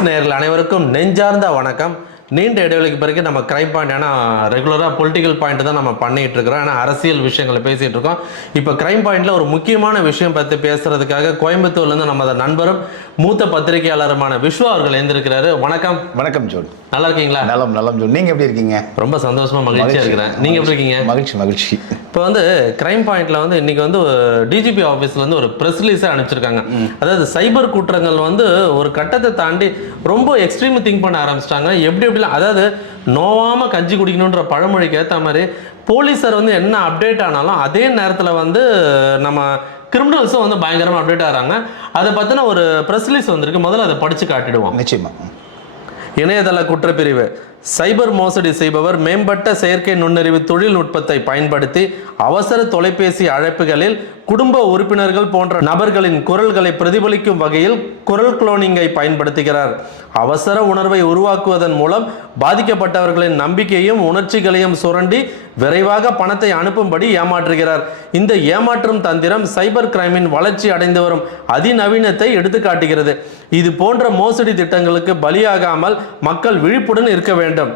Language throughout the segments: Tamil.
நியூஸ் நேயர்கள் அனைவருக்கும் நெஞ்சார்ந்த வணக்கம். நீண்ட இடைவெளிக்கு பிறகு நம்ம கிரைம் பாயிண்ட் ஏன்னா ரெகுலராக பொலிட்டிக்கல் பாயிண்ட் தான் நம்ம பண்ணிட்டு இருக்கிறோம். ஏன்னா அரசியல் விஷயங்களை பேசிட்டு இருக்கோம். இப்போ கிரைம் பாயிண்ட்ல ஒரு முக்கியமான விஷயம் பற்றி பேசுறதுக்காக கோயம்புத்தூர்லேருந்து நமது நண்பரும் மூத்த பத்திரிகையாளருமான விஸ்வா அவர்கள் எழுந்திருக்கிறாரு. வணக்கம். வணக்கம் ஜோன். நல்லா இருக்கீங்களா? நலம் நலம் ஜோன். நீங்க எப்படி இருக்கீங்க? ரொம்ப சந்தோஷமா மகிழ்ச்சியா இருக்கிறேன். நீங்க எப்படி இருக்கீங்க? மகிழ்ச்சி மகிழ்ச்சி. இப்போ வந்து கிரைம் பாயிண்ட்ல வந்து இன்னைக்கு வந்து டிஜிபி ஆஃபீஸ்ல வந்து ஒரு ப்ரெஸ் ரிலீஸை அனுப்பிச்சிருக்காங்க. அதாவது சைபர் குற்றங்கள் வந்து ஒரு கட்டத்தை தாண்டி ரொம்ப எக்ஸ்ட்ரீம் திங்க் பண்ண ஆரம்பிச்சிட்டாங்க. எப்படி எப்படிலாம் அதாவது நோவாம கஞ்சி குடிக்கணுன்ற பழமொழிக்கு ஏற்ற மாதிரி போலீஸார் வந்து என்ன அப்டேட் ஆனாலும் அதே நேரத்தில் வந்து நம்ம கிரிமினல்ஸும் வந்து பயங்கரமாக அப்டேட் ஆகிறாங்க. அதை பற்றின ஒரு ப்ரெஸ் ரிலீஸ் வந்திருக்கு. முதல்ல அதை படித்து காட்டிடுவோம். நிச்சயமா. இணையதள குற்றப்பிரிவு. சைபர் மோசடி செய்பவர் மேம்பட்ட செயற்கை நுண்ணறிவு தொழில்நுட்பத்தை பயன்படுத்தி அவசர தொலைபேசி அழைப்புகளில் குடும்ப உறுப்பினர்கள் போன்ற நபர்களின் குரல்களை பிரதிபலிக்கும் வகையில் குரல் குளோனிங்கை பயன்படுத்துகிறார். அவசர உணர்வை உருவாக்குவதன் மூலம் பாதிக்கப்பட்டவர்களின் நம்பிக்கையும் உணர்ச்சிகளையும் சுரண்டி விரைவாக பணத்தை அனுப்பும்படி ஏமாற்றுகிறார். இந்த ஏமாற்றும் தந்திரம் சைபர் கிரைமின் வளர்ச்சி அடைந்து வரும் அதிநவீனத்தை எடுத்துக்காட்டுகிறது. இது போன்ற மோசடி திட்டங்களுக்கு பலியாகாமல் மக்கள் விழிப்புடன் இருக்க வேண்டும். வேண்டும்.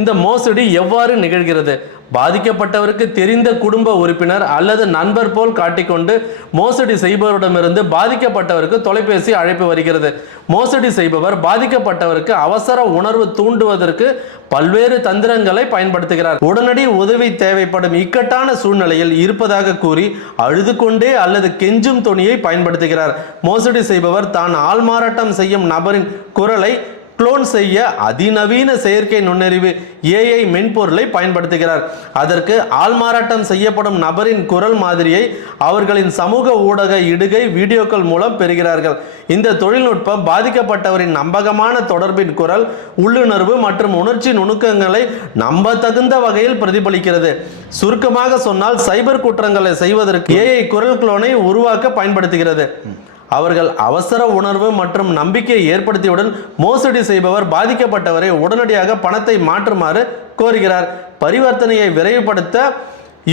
இந்த மோசடி எவ்வாறு நிகழ்கிறது? பாதிக்கப்பட்டவருக்கு தெரிந்த குடும்ப உறுப்பினர் அல்லது நண்பர் போல் காட்டிக்கொண்டு மோசடி செய்பவரிடமிருந்து பாதிக்கப்பட்டவருக்கு தொலைபேசி அழைப்பு வருகிறது. மோசடி செய்பவர் பாதிக்கப்பட்டவருக்கு அவசர உணர்வு தூண்டுவதற்கு பல்வேறு தந்திரங்களை பயன்படுத்துகிறார். உடனடி உதவி தேவைப்படும் இக்கட்டான சூழ்நிலையில் இருப்பதாக கூறி அழுது கொண்டே அல்லது கெஞ்சும் துணியை பயன்படுத்துகிறார். மோசடி செய்பவர் தான் ஆள்மாறாட்டம் செய்யும் நபரின் குரலை குளோன் செய்ய அதிநவீன செயற்கை நுண்ணறிவு ஏஐ மென்பொருளை பயன்படுத்துகிறார். அதற்கு ஆள்மாறாட்டம் செய்யப்படும் நபரின் குரல் மாதிரியை அவர்களின் சமூக ஊடக இடுகை வீடியோக்கள் மூலம் பெறுகிறார்கள். இந்த தொழில்நுட்பம் பாதிக்கப்பட்டவரின் நம்பகமான தொடர்பின் குரல் உள்ளுணர்வு மற்றும் உணர்ச்சி நுணுக்கங்களை நம்பத்தகுந்த வகையில் பிரதிபலிக்கிறது. சுருக்கமாக சொன்னால் சைபர் குற்றங்களை செய்வதற்கு ஏஐ குரல் குளோனை உருவாக்க பயன்படுத்துகிறது. அவர்கள் அவசர உணர்வு மற்றும் நம்பிக்கையை ஏற்படுத்தியவுடன் மோசடி செய்பவர் பாதிக்கப்பட்டவரை உடனடியாக பணத்தை மாற்றுமாறு கோருகிறார். பரிவர்த்தனையை விரைவுபடுத்த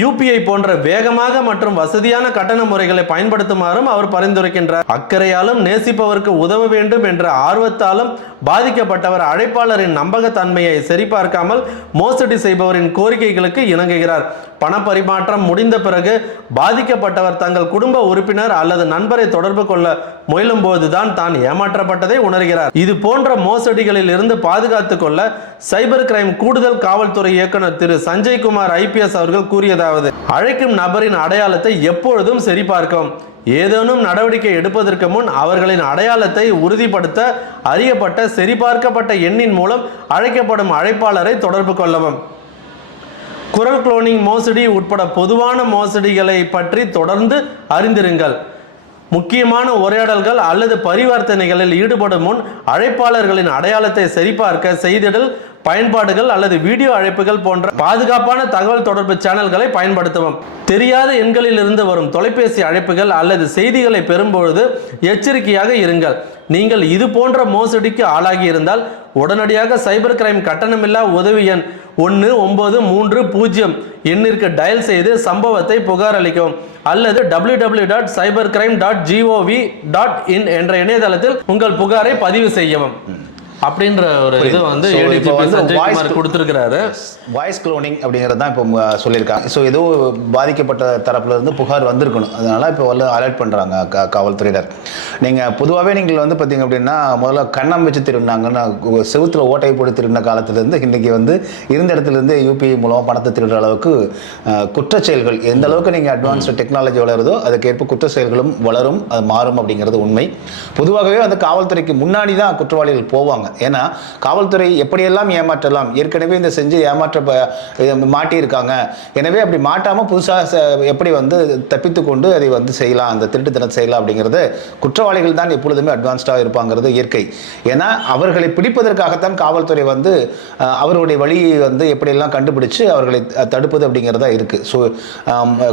யூபிஐ போன்ற வேகமாக மற்றும் வசதியான கட்டண முறைகளை பயன்படுத்துமாறும் அவர் பரிந்துரைக்கின்றார். அக்கறையாலும் நேசிப்பவருக்கு உதவ வேண்டும் என்ற ஆர்வத்தாலும் பாதிக்கப்பட்டவர் அழைப்பாளரின் நம்பகத்தன்மையை சரிபார்க்காமல் மோசடி செய்பவரின் கோரிக்கைகளுக்கு இணங்குகிறார். பண பரிமாற்றம் முடிந்த பிறகு பாதிக்கப்பட்டவர் தங்கள் குடும்ப உறுப்பினர் அல்லது நண்பரை தொடர்பு கொள்ள முயலும் போதுதான் தான் ஏமாற்றப்பட்டதை உணர்கிறார். இது போன்ற மோசடிகளில் இருந்து பாதுகாத்துக் கொள்ள சைபர் கிரைம் கூடுதல் காவல்துறை இயக்குனர் திரு சஞ்சய் குமார் ஐபிஎஸ் அவர்கள் இரண்டாவது அழைக்கும் நபரின் அடையாளத்தை எப்பொழுதும் சரிபார்க்கும். ஏதேனும் நடவடிக்கை எடுப்பதற்கு முன் அவர்களின் அடையாளத்தை உறுதிப்படுத்த அறியப்பட்ட சரிபார்க்கப்பட்ட எண்ணின் மூலம் அழைக்கப்படும் அழைப்பாளரை தொடர்பு கொள்ளவும். குரல் குளோனிங் மோசடி உட்பட பொதுவான மோசடிகளை பற்றி தொடர்ந்து அறிந்திருங்கள். முக்கியமான உரையாடல்கள் அல்லது பரிவர்த்தனைகளில் ஈடுபடும் முன் அழைப்பாளர்களின் அடையாளத்தை சரிபார்க்க செய்திடல் பயன்பாடுகள் அல்லது வீடியோ அழைப்புகள் போன்ற பாதுகாப்பான தகவல் தொடர்பு சேனல்களை பயன்படுத்தவும். தெரியாத எண்களில் இருந்து வரும் தொலைபேசி அழைப்புகள் அல்லது செய்திகளை பெறும்பொழுது எச்சரிக்கையாக இருங்கள். நீங்கள் இது போன்ற மோசடிக்கு ஆளாகி இருந்தால் உடனடியாக சைபர் கிரைம் கட்டணமில்லா உதவி எண் ஒன்று ஒன்பது மூன்று பூஜ்ஜியம் எண்ணிற்கு டயல் செய்து சம்பவத்தை புகார் அளிக்கவும். அல்லது W W dot cyber crime dot G O V dot in என்ற இணையதளத்தில் உங்கள் புகாரை பதிவு செய்யவும். அப்படின்ற ஒரு இது வந்து கொடுத்திருக்கிறாரு. வாய்ஸ் குளோனிங் அப்படிங்கிறது தான் இப்போ சொல்லியிருக்காங்க. ஸோ ஏதோ பாதிக்கப்பட்ட தரப்புல இருந்து புகார் வந்திருக்கணும். அதனால இப்போ வந்து அலர்ட் பண்ணுறாங்க கா காவல்துறையினர். நீங்கள் பொதுவாகவே நீங்கள் வந்து பார்த்தீங்க அப்படின்னா முதல்ல கண்ணம் வச்சு திருடினாங்கன்னா செவுத்துல ஓட்டை போட்டு திருடின காலத்துலேருந்து இன்றைக்கி வந்து இருந்த இடத்துல இருந்து யூபிஐ மூலமாக பணத்தை திருடுற அளவுக்கு அஹ், குற்றச் செயல்கள் எந்த அளவுக்கு நீங்கள் அட்வான்ஸ்டு டெக்னாலஜி வளருதோ அதுக்கேற்ப குற்ற செயல்களும் வளரும் அது மாறும் அப்படிங்கிறது உண்மை. பொதுவாகவே வந்து காவல்துறைக்கு முன்னாடி தான் குற்றவாளிகள் போவாங்க. ஏன்னா காவல்துறை எப்படியெல்லாம் ஏமாற்றலாம்? ஏற்கனவே இந்த செஞ்சு ஏமாற்ற ப- மாட்டியிருக்காங்க. எனவே அப்படி மாட்டாமல் புதுசாக எப்படி வந்து தப்பித்து கொண்டு அதை வந்து செய்யலாம் அந்த திருட்டுத்தனம் செய்யலாம் அப்படிங்கிறது குற்றவாளிகள் தான் எப்பொழுதுமே அட்வான்ஸ்டாக இருப்பாங்கிறது இயற்கை. ஏன்னா அவர்களை பிடிப்பதற்காகத்தான் காவல்துறை வந்து அவருடைய வழியை வந்து எப்படியெல்லாம் கண்டுபிடிச்சு அவர்களை தடுப்பது அப்படிங்கிறதா இருக்குது ஸோ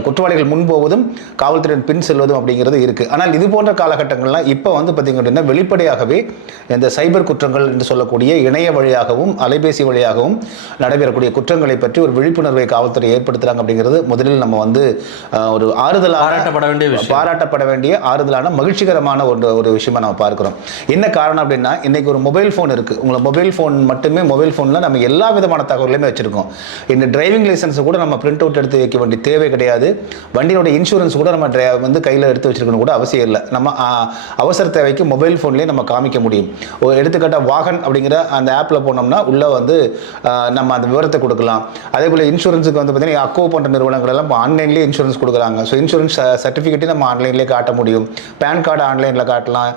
குற்றவாளிகள் முன் போவதும் காவல்துறையின் பின் செல்வதும் அப்படிங்கிறது இருக்குது ஆனால் இது போன்ற காலகட்டங்கள்லாம் இப்போ வந்து பார்த்திங்க அப்படின்னா வெளிப்படையாகவே இந்த சைபர் குற்றங்கள் என்று சொல்லக்கூடிய இணைய வழியாகவும் அலைபேசி வழியாகவும் நடைபெறக்கூடிய குற்றங்களை பற்றி ஒரு விழிப்புணர்வை காவல்துறை ஏற்படுத்துறாங்க அப்படிங்கிறது முதலில் நம்ம வந்து ஒரு ஆறுதலான பாராட்டப்பட வேண்டிய பாராட்டப்பட வேண்டிய ஆறுதலான மகிழ்ச்சிகரமான ஒரு ஒரு விஷயமா நம்ம பார்க்கிறோம். என்ன காரணம் அப்படின்னா இன்னைக்கு ஒரு மொபைல் ஃபோன் இருக்கு. உங்களை மொபைல் ஃபோன் மட்டுமே மொபைல் ஃபோனில் நம்ம எல்லா விதமான தகவல்களுமே வச்சிருக்கோம். இந்த டிரைவிங் லைசன்ஸ் கூட நம்ம பிரிண்ட் அவுட் எடுத்து வைக்க வேண்டிய தேவை கிடையாது. வண்டியோட இன்சூரன்ஸ் கூட நம்ம வந்து கையில் எடுத்து வச்சிருக்கணும் கூட அவசியம் இல்லை. நம்ம அவசர தேவைக்கு மொபைல் ஃபோன்லேயே நம்ம காமிக்க முடியும். ஒரு எடுத்துக்காட்டாக வாகன் அப்படிங்கிற அந்த ஆப்பில் போனோம்னா உள்ளே வந்து நம்ம அந்த விவரத்தை கொடுக்கலாம். அதே போல் இன்சூரன்ஸுக்கு வந்து பார்த்தீங்கன்னா அக்கோ போன்ற நிறுவனங்கள் எல்லாம் ஆன்லைன்லேயே இன்சூரன்ஸ் கொடுக்குறாங்க. ஸோ இன்சூரன்ஸ் சர்டிஃபிகேட்டையும் நம்ம ஆன்லைன்லேயே காட்ட முடியும். பேன் கார்டு ஆன்லைனில் காட்டலாம்.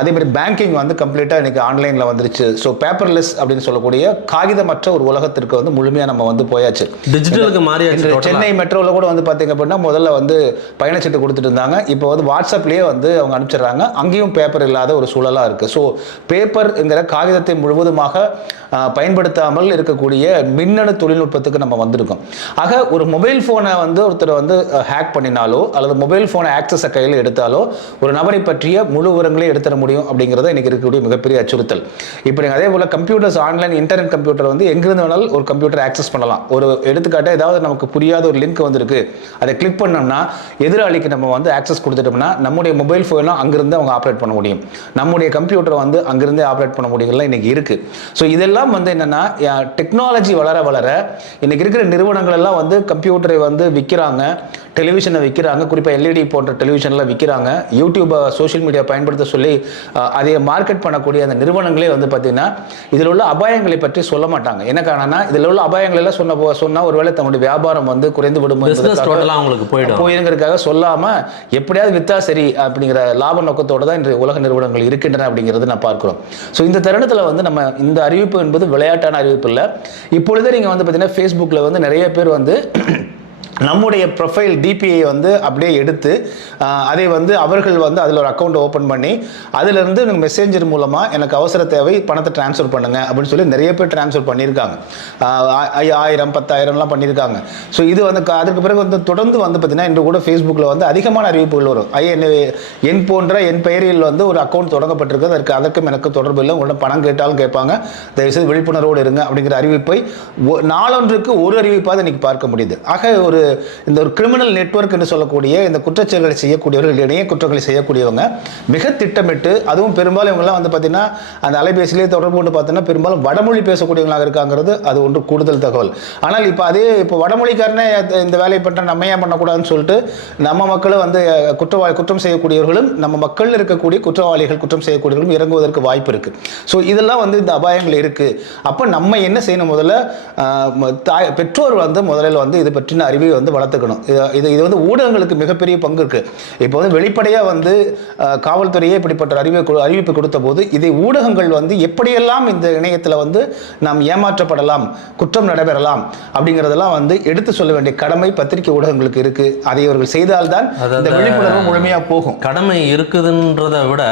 அதே மாதிரி பேங்கிங் வந்து கம்ப்ளீட்டாக இன்னைக்கு ஆன்லைனில் வந்துருச்சு. ஸோ பேப்பர்லெஸ் அப்படின்னு சொல்லக்கூடிய காகிதமற்ற ஒரு உலகத்திற்கு வந்து முழுமையாக நம்ம வந்து போயாச்சு. டிஜிட்டலுக்கு மாறியாச்சு. சென்னை மெட்ரோவில் கூட வந்து பார்த்தீங்க அப்படின்னா முதல்ல வந்து பயணச்சீட்டு கொடுத்துட்டு இருந்தாங்க. இப்போ வந்து வாட்ஸ்அப்லேயே வந்து அவங்க அனுப்பிச்சிடுறாங்க. அங்கேயும் பேப்பர் இல்லாத ஒரு சூழலாக இருக்குது ஸோ பேப்பர்ங்கிற காகிதத்தை முழுவதுமாக பயன்படுத்தாமல் இருக்கக்கூடிய மின்னணு தொழில்நுட்பத்துக்கு நம்ம வந்திருக்கோம். ஆக ஒரு மொபைல் ஃபோனை வந்து ஒருத்தர் வந்து ஹேக் பண்ணினாலோ அல்லது மொபைல் ஃபோனை ஆக்சஸை கையில் எடுத்தாலோ ஒரு நபரை பற்றிய முழு விவரங்களையும் எடுத்துட முடியும் அப்படிங்கிறத இன்னைக்கு இருக்கக்கூடிய மிகப்பெரிய அச்சுறுத்தல். இப்போ நீங்கள் அதே போல் கம்ப்யூட்டர்ஸ் ஆன்லைன் இன்டர்நெட் கம்ப்யூட்டர் வந்து எங்கிருந்து வேணாலும் ஒரு கம்ப்யூட்டர் ஆக்சஸ் பண்ணலாம். ஒரு எடுத்துக்காட்டாக ஏதாவது நமக்கு புரியாத ஒரு லிங்க் வந்திருக்கு. அதை கிளிக் பண்ணோம்னா எதிராளிக்கு நம்ம வந்து ஆக்சஸ் கொடுத்துட்டோம்னா நம்முடைய மொபைல் ஃபோன்லாம் அங்கிருந்து அவங்க ஆப்ரேட் பண்ண முடியும். நம்முடைய கம்ப்யூட்டரை வந்து அங்கிருந்தே ஆப்ரேட் பண்ண முடியுங்கலாம் இன்றைக்கி இருக்குது ஸோ இதெல்லாம் வந்து என்னன்னா டெக்னாலஜி வளர வளர இன்னைக்கு இருக்கிற நிறுவனங்கள் எல்லாம் வந்து கம்ப்யூட்டரை வந்து விற்கிறாங்க டெலிவிஷனை விற்கிறாங்க குறிப்பாக எல்இடி போன்ற டெலிவிஷன்லாம் விற்கிறாங்க யூடியூப்பை சோஷியல் மீடியா பயன்படுத்த சொல்லி அதை மார்க்கெட் பண்ணக்கூடிய அந்த நிறுவனங்களே வந்து பார்த்தீங்கன்னா இதில் உள்ள அபாயங்களை பற்றி சொல்ல மாட்டாங்க. என்ன காரணம்னா இதில் உள்ள அபாயங்கள் எல்லாம் சொன்ன போ- சொன்னா ஒருவேளை தன்னுடைய வியாபாரம் வந்து குறைந்து விடும் உங்களுக்கு போயிடும். போயிருங்கிறதுக்காக சொல்லாம எப்படியாவது வித்தா சரி அப்படிங்கிற லாப நோக்கத்தோட தான் இன்று உலக நிறுவனங்கள் இருக்கின்றன அப்படிங்கிறது நான் பார்க்கிறோம். ஸோ இந்த தருணத்தில் வந்து நம்ம இந்த அறிவிப்பு என்பது விளையாட்டான அறிவிப்பு இல்லை. இப்பொழுதே நீங்கள் வந்து பார்த்தீங்கன்னா ஃபேஸ்புக்கில் வந்து நிறைய பேர் வந்து நம்முடைய ப்ரொஃபைல் டிபிஐ வந்து அப்படியே எடுத்து அதை வந்து அவர்கள் வந்து அதில் ஒரு அக்கௌண்ட் ஓப்பன் பண்ணி அதிலிருந்து எனக்கு மெசேஞ்சர் மூலமாக எனக்கு அவசர தேவை பணத்தை ட்ரான்ஸ்ஃபர் பண்ணுங்க அப்படின்னு சொல்லி நிறைய பேர் ட்ரான்ஸ்ஃபர் பண்ணியிருக்காங்க. ஐ- ஆயிரம் பத்தாயிரம்லாம் பண்ணியிருக்காங்க. ஸோ இது வந்து க- பிறகு வந்து தொடர்ந்து வந்து பார்த்தீங்கன்னா இன்று கூட ஃபேஸ்புக்கில் வந்து அதிகமான அறிவிப்புகள் வரும். ஐ என் என் போன்ற என் பெயரில் வந்து ஒரு அக்கௌண்ட் தொடங்கப்பட்டிருக்கு அதற்கு அதற்கும் எனக்கு தொடர்பு இல்லை. உங்களிடம் பணம் கேட்டாலும் கேட்பாங்க. தயவுசெய்து விழிப்புணர்வோடு இருங்க அப்படிங்கிற அறிவிப்பை ஒ- நாளொன்றுக்கு ஒரு அறிவிப்பாக இன்னைக்கு பார்க்க முடியுது. ஆக ஒரு இந்த ஒரு கிரிமினல் நெட்வொர்க் என்று சொல்லக்கூடிய இந்த குற்றச்செயல்களை செய்யக்கூடியவர்கள் இணைய குற்றங்களை செய்யக்கூடியவங்க மிக திட்டமிட்டு அதுவும் பெரும்பாலும் இவங்கெல்லாம் வந்து பார்த்தீங்கன்னா அந்த அலைபேசியிலே தொடர்பு கொண்டு பார்த்தீங்கன்னா பெரும்பாலும் வடமொழி பேசக்கூடியவங்களாக இருக்காங்கிறது அது ஒன்று கூடுதல் தகவல். ஆனால் இப்போ அதே இப்போ வடமொழிக்காரனே இந்த வேலையை பண்ணுற நம்ம ஏன் பண்ணக்கூடாதுன்னு சொல்லிட்டு நம்ம மக்களும் வந்து குற்றவாளி குற்றம் செய்யக்கூடியவர்களும் நம்ம மக்கள் இருக்கக்கூடிய குற்றவாளிகள் குற்றம் செய்யக்கூடியவர்களும் இறங்குவதற்கு வாய்ப்பு இருக்குது ஸோ இதெல்லாம் வந்து இந்த அபாயங்கள் இருக்குது அப்போ நம்ம என்ன செய்யணும்? முதல்ல தாய் பெற்றோர் வந்து முதலில் வந்து இது பற்றின அறிவை வந்து வளர்த்துக்கணும். இது இது வந்து ஊடகங்களுக்கு மிகப்பெரிய பங்கு இருக்கு. இப்போ வந்து வெளிப்படையாக வந்து காவல்துறையே இப்படிப்பட்ட அறிவை அறிவிப்பு கொடுத்த போது இதை ஊடகங்கள் வந்து எப்படியெல்லாம் இந்த இணையத்தில் வந்து நாம் ஏமாற்றப்படலாம் குற்றம் நடைபெறலாம் அப்படிங்கிறதெல்லாம் வந்து எடுத்து சொல்ல வேண்டிய கடமை பத்திரிகை ஊடகங்களுக்கு இருக்கு. அதை அவர்கள் செய்தால்தான் இந்த விழிப்புணர்வு முழுமையாக போகும். கடமை இருக்குதுன்றதை விட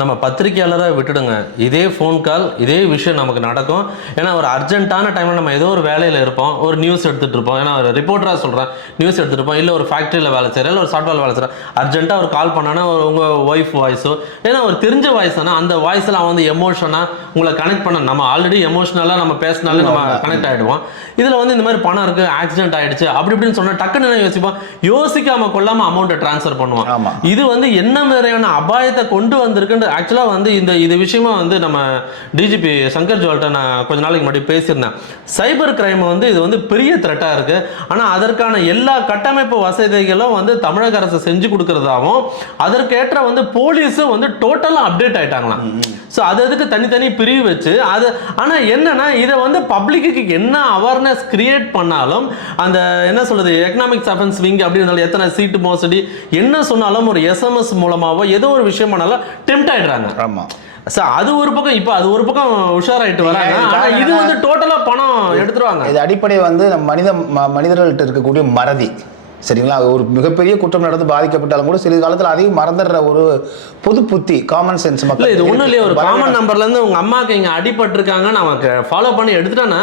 நம்ம பத்திரிக்கையாளரை விட்டுடுங்க. இதே ஃபோன் கால் இதே விஷயம் நமக்கு நடக்கும். ஏன்னா ஒரு அர்ஜென்ட்டான டைமில் நம்ம ஏதோ ஒரு வேலையில் இருப்போம். ஒரு நியூஸ் எடுத்துகிட்டு இருப்போம். ஏன்னா ஒரு ரிப்போர்ட்டராக சொல்கிறேன் நியூஸ் எடுத்துகிட்டு இருப்போம். இல்லை ஒரு ஃபேக்ட்ரியில் வேலை செய்கிறேன் இல்லை ஒரு சாஃப்ட்வேர் வேலை செய்கிறேன் அர்ஜென்ட்டாக ஒரு கால் பண்ணானா ஒரு உங்கள் ஒய்ஃப் வாய்ஸோ ஏன்னா ஒரு தெரிஞ்ச வாய்ஸ் தானே அந்த வாய்ஸில் அவன் வந்து எமோஷனாக உங்களை கனெக்ட் பண்ண நம்ம ஆல்ரெடி எமோஷனலாக நம்ம பேசினாலே நம்ம கனெக்ட் ஆகிடுவோம் இதில் வந்து இந்த மாதிரி பணம் இருக்குது ஆக்சிடென்ட் ஆயிடுச்சு அப்படி இப்படின்னு சொன்னால் டக்குன்னு யோசிப்போம்? யோசிக்காம கொள்ளாமல் அமௌண்ட்டை ட்ரான்ஸ்ஃபர் பண்ணுவான். இது வந்து என்ன மாதிரியான அபாயத்தை கொண்டு வந்திருக்குன்னு ஆக்சுவலாக வந்து இந்த இது விஷயமா வந்து நம்ம டிஜிபி சங்கர் ஜுவல்ட்ட நான் கொஞ்ச நாளைக்கு முன்னாடி பேசியிருந்தேன். சைபர் கிரைம் வந்து இது வந்து பெரிய த்ரெட்டாக இருக்கு. ஆனால் அதற்கான எல்லா கட்டமைப்பு வசதிகளும் வந்து தமிழக அரசு செஞ்சு கொடுக்கறதாவும் அதற்கேற்ற வந்து போலீஸும் வந்து டோட்டலாக அப்டேட் ஆயிட்டாங்களாம். ஸோ அது அதுக்கு தனித்தனி பிரிவு வச்சு அது ஆனால் என்னன்னா இதை வந்து பப்ளிக்கு என்ன அவேர்னஸ் கிரியேட் பண்ணாலும் அந்த என்ன சொல்றது எக்கனாமிக்ஸ் அஃபென்ஸ் விங் அப்படின்னு எத்தனை சீட்டு மோசடி என்ன சொன்னாலும் ஒரு எஸ்எம்எஸ் மூலமாவோ ஏதோ ஒரு விஷயம் பண்ணாலும் டெம்ட் ஆயிடுறாங்க. ஆமா. சார் அது ஒரு பக்கம் இப்போ அது ஒரு பக்கம் உஷாராயிட்டு வராங்க. இது வந்து டோட்டலா பணம் எடுத்துருவாங்க. இது அடிப்படை வந்து நம்ம மனித மனிதர்கள்ட்ட இருக்கக்கூடிய மறதி. சரிங்களா? ஒரு மிகப்பெரிய குற்றம் நடந்து பாதிக்கப்பட்டாலும் கூட சிறிது காலத்தில் அதையும் மறந்துடுற ஒரு பொது புத்தி காமன் சென்ஸ் மக்கள் இது ஒண்ணும் இல்லையே. ஒரு காமன் நம்பர்ல இருந்து உங்க அம்மாக்கு இங்க அடிபட்டிருக்காங்கன்னு அவன் ஃபாலோ பண்ணி எடுத்துட்டானா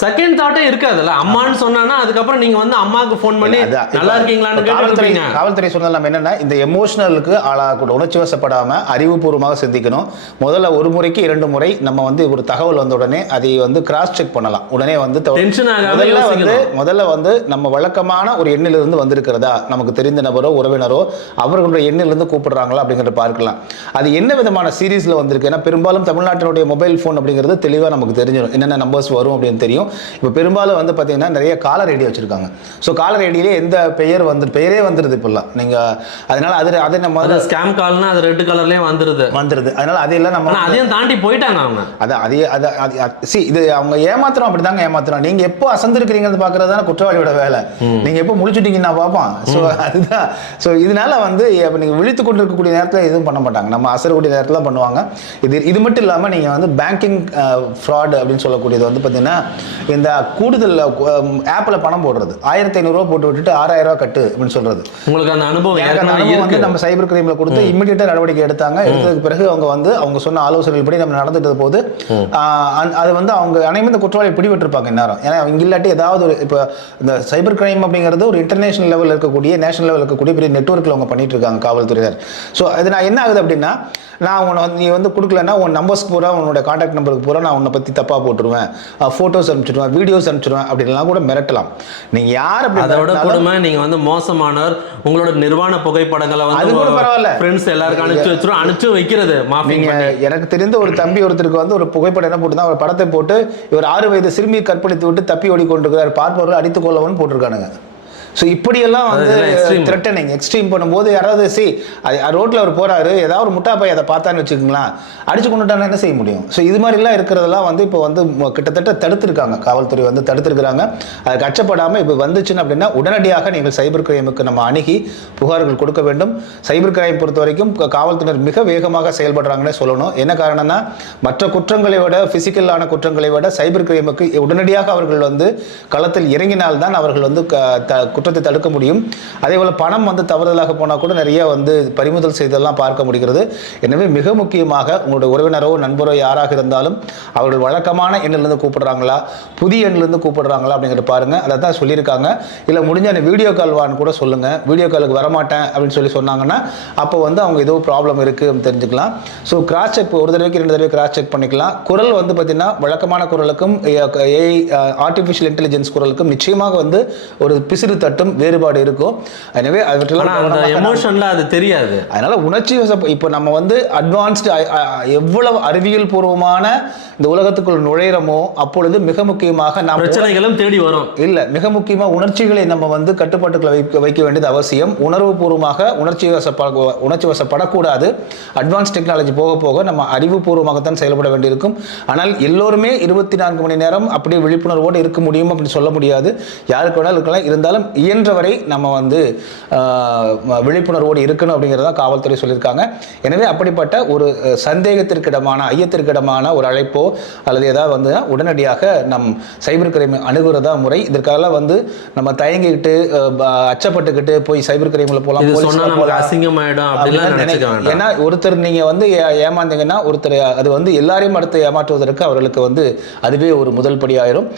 செகண்ட் தாட்டே இருக்காதுல்ல? அம்மான்னு சொன்னானா அதுக்கப்புறம் நீங்க வந்து அம்மாவுக்கு ஃபோன் பண்ணி நல்லா இருக்கீங்களான்னு காவல்துறை காவல்துறை சொன்னது நம்ம என்னன்னா இந்த எமோஷனலுக்கு ஆளாகக்கூட உணர்ச்சி வசப்படாம அறிவுபூர்வமாக சிந்திக்கணும். முதல்ல ஒரு முறைக்கு இரண்டு முறை நம்ம வந்து ஒரு தகவல் வந்த உடனே அதை வந்து கிராஸ் செக் பண்ணலாம். உடனே வந்து முதல்ல வந்து. முதல்ல வந்து நம்ம வழக்கமான ஒரு எண்ணிலிருந்து வந்திருக்கிறதா? நமக்கு தெரிந்த நபரோ உறவினரோ அவர்களுடைய எண்ணிலிருந்து கூப்பிடுறாங்களா அப்படிங்கிறத பார்க்கலாம். அது என்ன விதமான சீரீஸ்ல வந்திருக்கு? ஏன்னா பெரும்பாலும் தமிழ்நாட்டினுடைய மொபைல் ஃபோன் அப்படிங்கிறது தெளிவாக நமக்கு தெரிஞ்சிடும் என்னென்ன நம்பர்ஸ் வரும் அப்படின்னு தெரியும். இப்போ பெரும்பாலும் வந்து பார்த்தீங்கன்னா நிறைய காலர் ஐடி வச்சிருக்காங்க. ஸோ காலர் ஐடியிலே எந்த பெயர் வந்து பெயரே வந்துருது இப்போல்லாம் நீங்க அதனால அது அதை நம்ம ஸ்கேம் கால்னா அது ரெட் கலர்லயே வந்துருது. வந்துருது. அதனால அதையெல்லாம் நம்ம அதையும் தாண்டி போயிட்டாங்க அவங்க. அதான் அதே அது சி இது அவங்க ஏமாத்துறோம் அப்படிதாங்க ஏமாத்துறோம். நீங்க எப்போ அசந்திருக்கிறீங்கிறது பாக்குறது தானே குற்றவாளியோட வேலை. நீங்க எப்போ முழிச்சுட்டீங்கன்னா பார்ப்போம். ஸோ அதுதான். ஸோ இதனால வந்து இப்போ நீங்க விழித்து கொண்டு இருக்கக்கூடிய நேரத்தில் எதுவும் பண்ண மாட்டாங்க. நம்ம அசரக்கூடிய நேரத்தில் பண்ணுவாங்க. இது இது மட்டும் இல்லாமல் நீங்க வந்து பேங்கிங் ஃப்ராட் அப்படின்னு சொல்லக்கூடியது வந்து பார்த்தீங்கன்னா இந்த கூடுதல் ஆப்பில் பணம் போடுறது. ஆயிரத்தி ஐநூறுரூவா போட்டு விட்டுட்டு ஆறாயிரம் ரூபாய் கட்டு அப்படின்னு சொல்றது. உங்களுக்கு அந்த அனுபவம் வந்து நம்ம சைபர் கிரைம்ல கொடுத்து இம்மிடியட்டா நடவடிக்கை எடுத்தாங்க. எடுத்ததுக்கு பிறகு அவங்க வந்து அவங்க சொன்ன ஆலோசனைகள் படி நம்ம நடந்துட்டது போது அது வந்து அவங்க அனைவரும் இந்த குற்றவாளி பிடிபட்டிருப்பாங்க இந்நேரம். ஏன்னா அவங்க இல்லாட்டி ஏதாவது ஒரு இப்போ இந்த சைபர் கிரைம் அப்படிங்கிறது ஒரு இன்டர்நேஷனல் லெவலில் இருக்கக்கூடிய நேஷனல் லெவலில் இருக்கக்கூடிய பெரிய நெட்ஒர்க்கில் அவங்க பண்ணிட்டு இருக்காங்க காவல்துறையினர். ஸோ அது நான் என்ன ஆகுது அப்படின்னா நான் உன்னை வந்து நீ வந்து கொடுக்கலன்னா உன் நம்பர்ஸ்க்கு பூரா உன்னோட காண்டாக்ட் நம்பருக்கு பூரா நான் உன்னை பற்றி தப்பாக போட்டுருவேன். ஃபோட்டோஸ் அனுப்பிச்சிடுவேன் வீடியோஸ் அனுப்பிச்சிடுவேன் அப்படின்லாம் கூட மிரட்டலாம். நீங்கள் யார் அப்படி அதோட கொடுமை நீங்க வந்து மோசமானவர். உங்களோட நிர்வாண புகைப்படங்களை அது கூட வந்து பரவாயில்ல. ஃப்ரெண்ட்ஸ் எல்லாருக்கும் அனுப்பிச்சு வச்சிரும். அனுப்பிச்சு வைக்கிறது. மாஃபிங் நீங்க பண்ணி. எனக்கு தெரிந்த ஒரு தம்பி ஒருத்தருக்கு வந்து ஒரு புகைப்படம் என்ன போட்டுதான் ஒரு படத்தை போட்டு இவர் ஆறு வயது சிறுமியை கற்பழித்து விட்டு தப்பி ஓடிக்கொண்டிருக்கிறார். பார்ப்பவர்கள் அடித்துக் கொள்ளவன் போட்டிருக்கானுங்க. ஸோ இப்படியெல்லாம் வந்து. த்ரெட்டனிங் எக்ஸ்ட்ரீம் பண்ணும்போது யாராவது சி ரோட்ல அவர் போறாரு ஏதாவது ஒரு முட்டா பைய அதை பார்த்தான்னு வச்சுக்கோங்களேன் அடிச்சு கொண்டுட்டானா என்ன செய்ய முடியும்? ஸோ இது மாதிரிலாம் இருக்கிறதெல்லாம் வந்து இப்போ வந்து கிட்டத்தட்ட தடுத்திருக்காங்க. காவல்துறை வந்து தடுத்திருக்கிறாங்க. அதுக்கு அச்சப்படாமல் இப்போ வந்துச்சுன்னு அப்படின்னா உடனடியாக நீங்கள் சைபர் கிரைமுக்கு நம்ம அணுகி புகார்கள் கொடுக்க வேண்டும். சைபர் கிரைம் பொறுத்த வரைக்கும் க- காவல்துறையினர் மிக வேகமாக செயல்படுறாங்கன்னே சொல்லணும். என்ன காரணம்னா மற்ற குற்றங்களை விட பிசிக்கலான குற்றங்களை விட சைபர் கிரைமுக்கு உடனடியாக அவர்கள் வந்து களத்தில் இறங்கினால்தான் அவர்கள் வந்து குற்றத்தை தடுக்க முடியும். அதே போல் பணம் வந்து தவறுதலாக போனால் கூட நிறைய வந்து பறிமுதல் செய்தெல்லாம் பார்க்க முடிகிறது. எனவே மிக முக்கியமாக உங்களுடைய உறவினரோ நண்பரோ யாராக இருந்தாலும் அவர்கள் வழக்கமான எண்ணிலிருந்து கூப்பிடுறாங்களா புதிய எண்ணிலிருந்து கூப்பிடுறாங்களா அப்படிங்கிறத பாருங்க. அதை தான் சொல்லியிருக்காங்க. இல்லை முடிஞ்ச அந்த வீடியோ கால் வான்னு கூட சொல்லுங்க. வீடியோ காலுக்கு வரமாட்டேன் அப்படின்னு சொல்லி சொன்னாங்கன்னா அப்போ வந்து அவங்க ஏதோ ப்ராப்ளம் இருக்குது தெரிஞ்சுக்கலாம். ஸோ கிராஸ் செக் ஒரு தடவைக்கு ரெண்டு தடவை கிராஸ் செக் பண்ணிக்கலாம். குரல் வந்து பார்த்தீங்கன்னா வழக்கமான குரலுக்கும் ஏஐ ஆர்டிஃபிஷியல் இன்டெலிஜென்ஸ் குரலுக்கும் நிச்சயமாக வந்து ஒரு பிசிறு தட்டும் வேறுபாடு இருக்கும் எனவே அவற்றெல்லாம் எமோஷன்ல அது தெரியாது. அதனால உணர்ச்சி வசப்ப இப்போ நம்ம வந்து அட்வான்ஸ்டு எவ்வளவு அறிவியல் பூர்வமான இந்த உலகத்துக்குள் நுழையிறோமோ அப்பொழுது மிக முக்கியமாக நாம் பிரச்சனைகளும் தேடி வரும். இல்ல மிக முக்கியமா உணர்ச்சிகளை நம்ம வந்து கட்டுப்பாட்டுக்குள்ள வைக்க வைக்க வேண்டியது அவசியம். உணர்வு பூர்வமாக உணர்ச்சி வசப்பட உணர்ச்சி வசப்படக்கூடாது. அட்வான்ஸ் டெக்னாலஜி போக போக நம்ம அறிவுபூர்வமாகத்தான் செயல்பட வேண்டியிருக்கும். ஆனால் எல்லோருமே இருபத்தி நான்கு மணி நேரம் அப்படியே விழிப்புணர்வோடு இருக்க முடியும் அப்படின்னு சொல்ல முடியாது. யாருக்கு வேணாலும் இருக்கலாம். இருந்தாலும் இயன்றவரை நம்ம வந்து விழிப்புணர்வோடு இருக்கணும் அப்படிங்கிறத காவல்துறை சொல்லியிருக்காங்க. எனவே அப்படிப்பட்ட ஒரு சந்தேகத்திற்கிடமான ஐயத்திற்கிடமான ஒரு அழைப்போ அல்லது ஏதாவது வந்து உடனடியாக நம் சைபர் கிரைம் அணுகுறதா முறை. இதற்காக வந்து நம்ம தயங்கிக்கிட்டு அச்சப்பட்டுக்கிட்டு போய் சைபர் கிரைமில் போகலாம். அசிங்கமாயிடும் அப்படிலாம் ஏன்னா ஒருத்தர் நீங்க வந்து ஏமாந்தீங்கன்னா ஒருத்தர் அது வந்து எல்லாரையும் அடுத்து ஏமாற்றுவதற்கு அவர்களுக்கு வந்து அதுவே ஒரு முதல் படி ஆயிரும்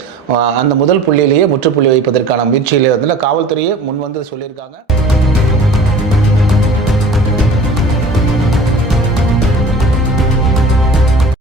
அந்த முதல் புள்ளியிலேயே முற்றுப்புள்ளி வைப்பதற்கான முயற்சியிலே வந்து காவல்துறையே முன் வந்து சொல்லியிருக்காங்க.